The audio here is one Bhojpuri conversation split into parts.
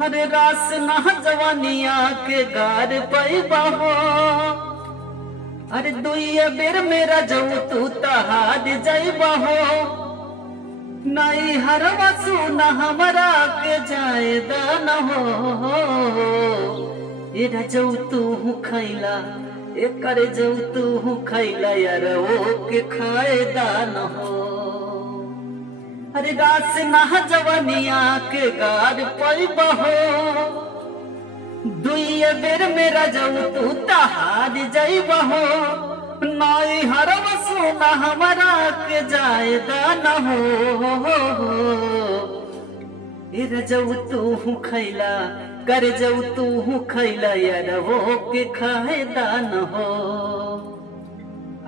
हरे रास ना जवानिया के गार पैबा हो। अरे दुइया बेर मेरा जाऊ तू तहार जैबा हो। नई हरवा सुना हमरा के जायदा न हो। एरा जाऊ तू खैला एकर जाऊ तू खैला यार ओ के खायदा न हो। अरे रास ना जवानिया के गार पैबा हो। दुइया बेर मेरा जाऊ तू तहार जैबा हो। नाई हरव सोना हमारा के जायदा न हो। एरा जाऊ तू खैला कर जाऊ तू खैला यार हो के खायदा न हो।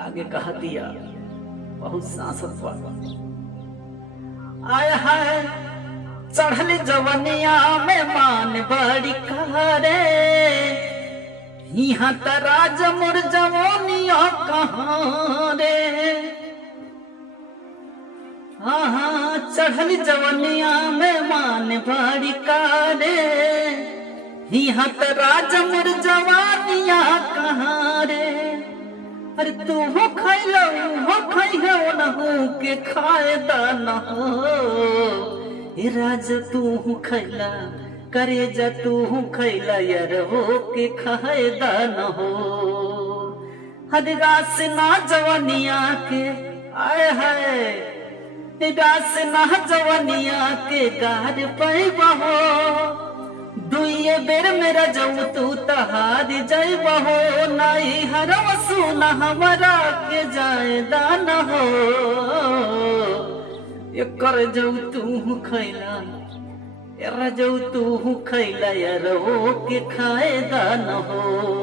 आगे कहा दिया बहुत सांसत वाला आय हाय चढ़ल जवनिया में मान बड़ी करे। यहाँ तराज मोर जवनिया कहाँ रे। हाँ चढ़ल जवनिया में मान बड़ी करे। यहाँ तराज मोर जवानिया कहाँ रे। अरे तू हो खैलो हो खैहो न हो के खायदा न हो। ए राज तू खैला करे जा तू खैला यार हो के खायदा न हो। हर रास ना जवानिया के आय हाय रास ना जवानिया के गार पैबा हो। दुइये बेर मेरा जाऊ तू तहार जैबा हो। नाई हरव सुना हमरा के जायदा न हो। एकर जाऊ तू खैला एरा जाऊ तू खैला यार हो के खायदा न हो।